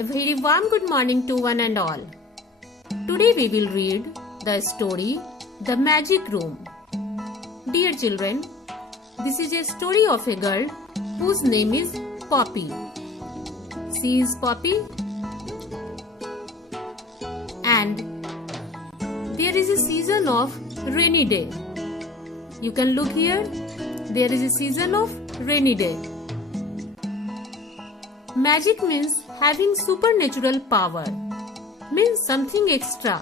A very warm good morning to one and all. Today we will read the story The Magic Room. Dear children, this is a story of a girl whose name is Poppy. She is Poppy and there is a season of rainy day. You can look here. There is a season of rainy day. Magic means having supernatural power, means something extra.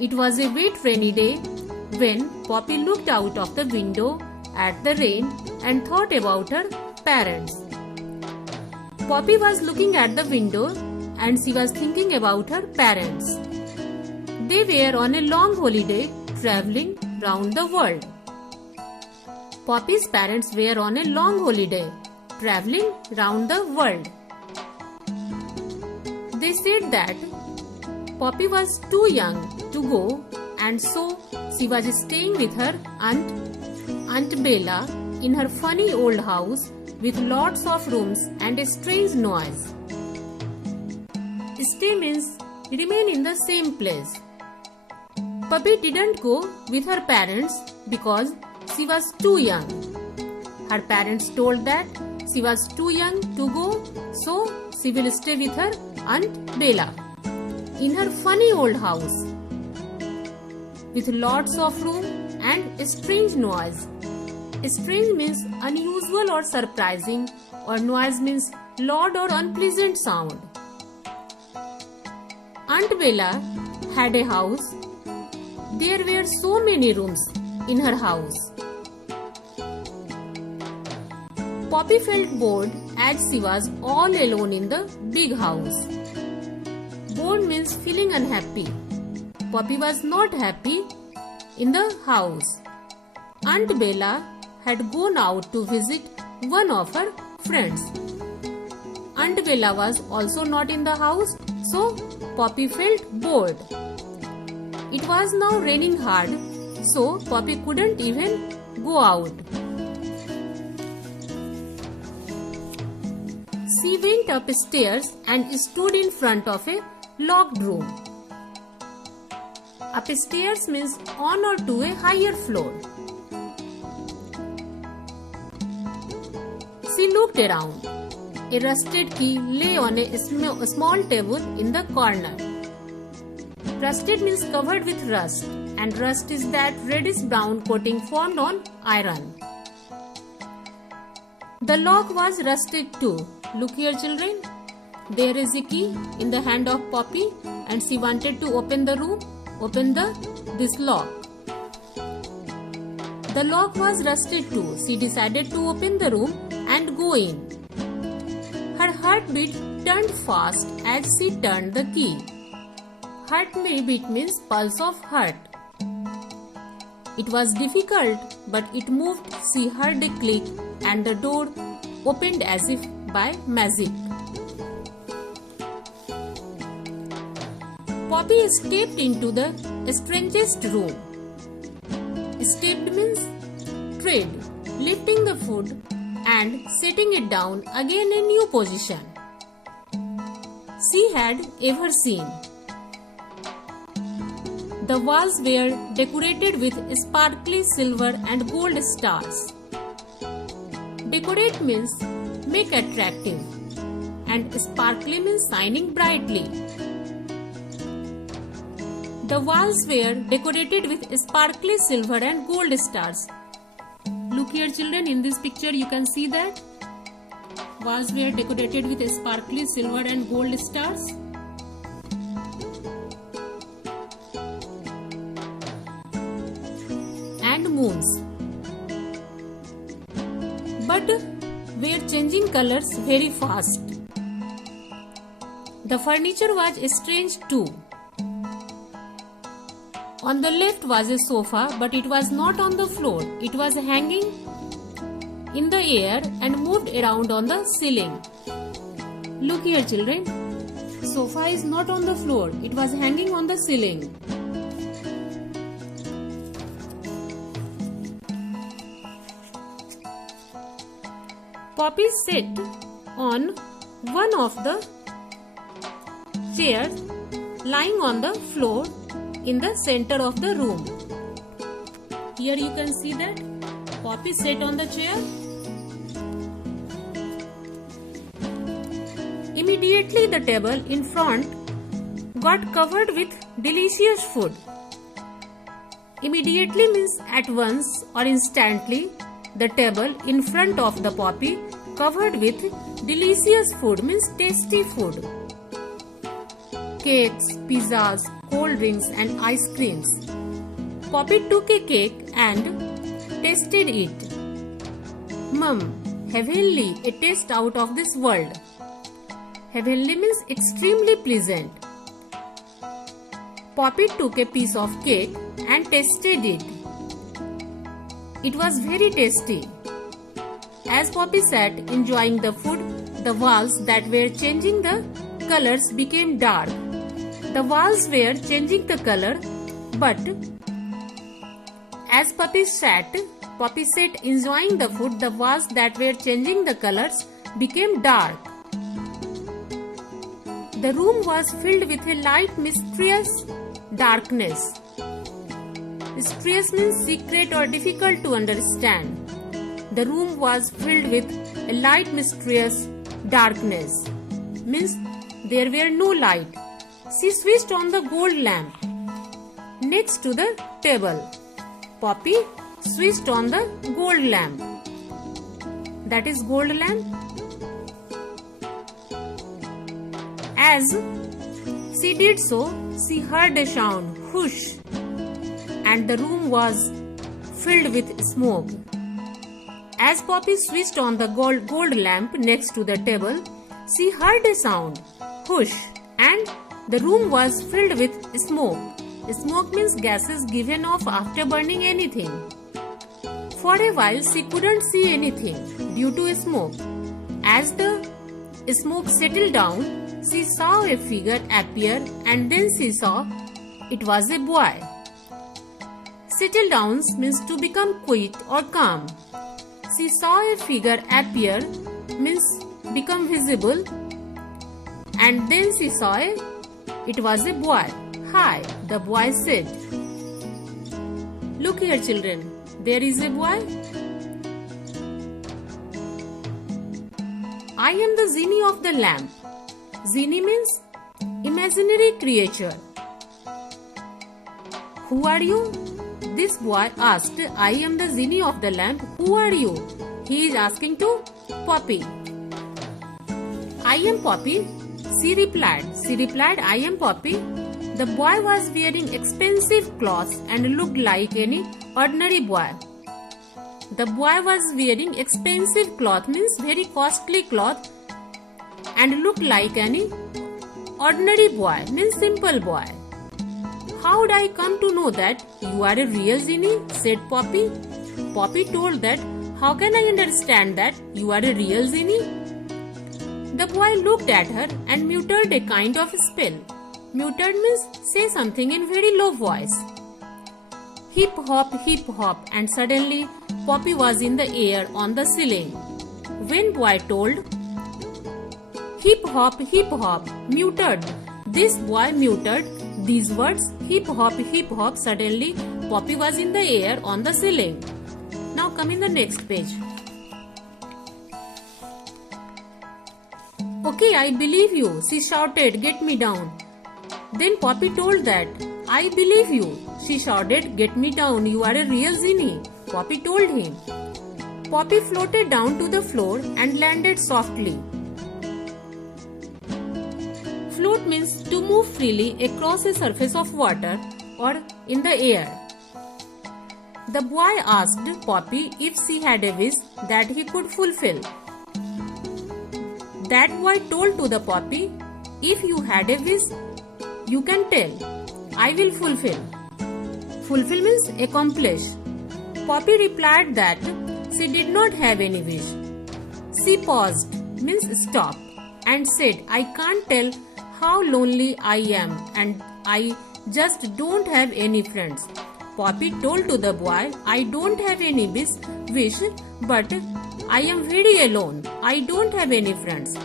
It was a wet rainy day when Poppy looked out of the window at the rain and thought about her parents. Poppy was looking at the window and she was thinking about her parents. They were on a long holiday traveling round the world. Poppy's parents were on a long holiday traveling round the world. They said that Poppy was too young to go and so she was staying with her Aunt Bella in her funny old house with lots of rooms and a strange noise. Stay means remain in the same place. Poppy didn't go with her parents because she was too young. Her parents told that she was too young to go, so she will stay with her Aunt Bella in her funny old house with lots of room and a strange noise. Strange means unusual or surprising, or noise means loud or unpleasant sound. Aunt Bella had a house. There were so many rooms in her house. Poppy felt bored as she was all alone in the big house. Bored means feeling unhappy. Poppy was not happy in the house. Aunt Bella had gone out to visit one of her friends. Aunt Bella was also not in the house, so Poppy felt bored. It was now raining hard, so Poppy couldn't even go out. She went upstairs and stood in front of a locked room. Upstairs means on or to a higher floor. She looked around. A rusted key lay on a small table in the corner. Rusted means covered with rust, and rust is that reddish-brown coating formed on iron. The lock was rusted too. Look here, children. There is a key in the hand of Poppy, and she wanted to open this lock. The lock was rusted too. She decided to open the room and go in. Her heartbeat turned fast as she turned the key. Heartbeat means pulse of heart. It was difficult, but it moved. She heard a click and the door opened as if by magic. Poppy stepped into the strangest room. Stepped means tread, lifting the foot and setting it down again in a new position she had ever seen. The walls were decorated with sparkly silver and gold stars. Decorate means make attractive and sparkly means shining brightly. The walls were decorated with sparkly silver and gold stars. Look here, children, in this picture you can see that walls were decorated with sparkly silver and gold stars. And moons. But were changing colors very fast. The furniture was strange too. On the left was a sofa, but it was not on the floor. It was hanging in the air and moved around on the ceiling. Look here, children. Sofa is not on the floor. It was hanging on the ceiling. Poppy sat on one of the chair lying on the floor in the center of the room. Here you can see that Poppy sat on the chair. Immediately the table in front got covered with delicious food. Immediately means at once or instantly. The table in front of the Poppy covered with delicious food means tasty food. Cakes, pizzas, cold drinks and ice creams. Poppy took a cake and tasted it. Mum, heavenly, a taste out of this world. Heavenly means extremely pleasant. Poppy took a piece of cake and tasted it. It was very tasty. As Poppy sat enjoying the food, the walls that were changing the colors became dark. The walls were changing the color, but as Poppy sat enjoying the food, the walls that were changing the colors became dark. The room was filled with a light, mysterious darkness. Mysterious means secret or difficult to understand. The room was filled with a light, mysterious darkness. Means there were no light. She switched on the gold lamp next to the table. Poppy switched on the gold lamp. That is gold lamp. As she did so, she heard a sound, whoosh, and the room was filled with smoke. As Poppy switched on the gold lamp next to the table, she heard a sound, whoosh, and the room was filled with smoke. Smoke means gases given off after burning anything. For a while, she couldn't see anything due to smoke. As the smoke settled down, she saw a figure appear and then she saw it was a boy. Settle down means to become quiet or calm. She saw a figure appear means become visible, and then she saw it was a boy. Hi, the boy said. Look here, children, there is a boy. I am the genie of the lamp. Genie means imaginary creature. Who are you? This boy asked. I am the genie of the lamp. Who are you? He is asking to Poppy. I am Poppy. She replied, I am Poppy. The boy was wearing expensive clothes and looked like any ordinary boy. The boy was wearing expensive cloth means very costly cloth and looked like any ordinary boy means simple boy. How would I come to know that you are a real genie? Said Poppy. Poppy told that, how can I understand that you are a real genie? The boy looked at her and muttered a kind of spell. Muttered means say something in very low voice. Hip hop, and suddenly Poppy was in the air on the ceiling. When boy told, hip hop, muted. This boy muted these words, hip hop, suddenly Poppy was in the air on the ceiling. Now come in the next page. Okay, I believe you, she shouted, get me down. Then Poppy told that, I believe you, she shouted, get me down, you are a real genie. Poppy told him. Poppy floated down to the floor and landed softly. Float means to move freely across a surface of water or in the air. The boy asked Poppy if she had a wish that he could fulfill. That boy told to the Poppy, if you had a wish, you can tell, I will fulfill. Fulfill means accomplish. Poppy replied that she did not have any wish. She paused means stop and said, I can't tell how lonely I am and I just don't have any friends. Poppy told to the boy, I don't have any wish, but I am very alone. I don't have any friends.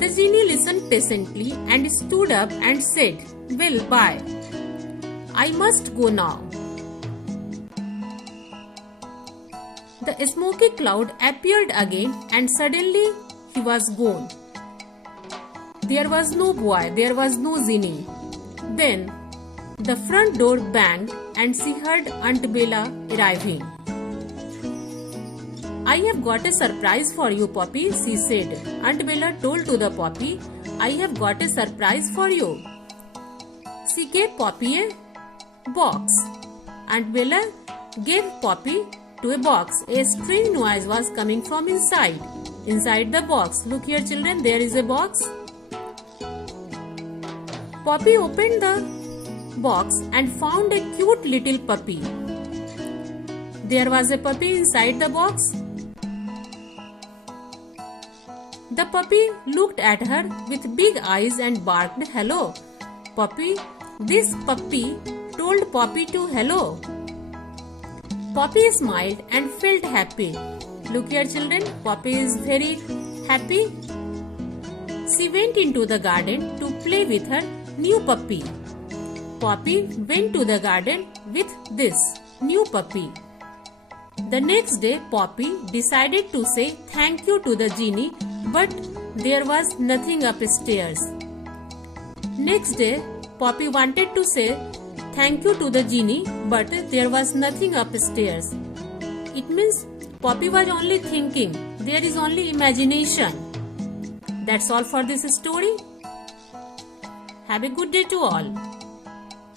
The genie listened patiently and stood up and said, "Well, bye. I must go now." The smoky cloud appeared again and suddenly he was gone. There was no boy, there was no genie. Then the front door banged and she heard Aunt Bella arriving. "I have got a surprise for you, Poppy," she said. Aunt Bella told to the Poppy, "I have got a surprise for you." She gave Poppy a box. Aunt Bella gave Poppy to a box. A strange noise was coming from inside. Inside the box, look here children, there is a box. Poppy opened the box and found a cute little puppy. There was a puppy inside the box. The puppy looked at her with big eyes and barked, "Hello, Poppy." This puppy told Poppy to hello. Poppy smiled and felt happy. Look here children, Poppy is very happy. She went into the garden to play with her new puppy. Poppy went to the garden with this new puppy. The next day, Poppy decided to say thank you to the genie, but there was nothing upstairs. Next day, Poppy wanted to say thank you to the genie, but there was nothing upstairs. It means Poppy was only thinking. There is only imagination. That's all for this story. Have a good day to all.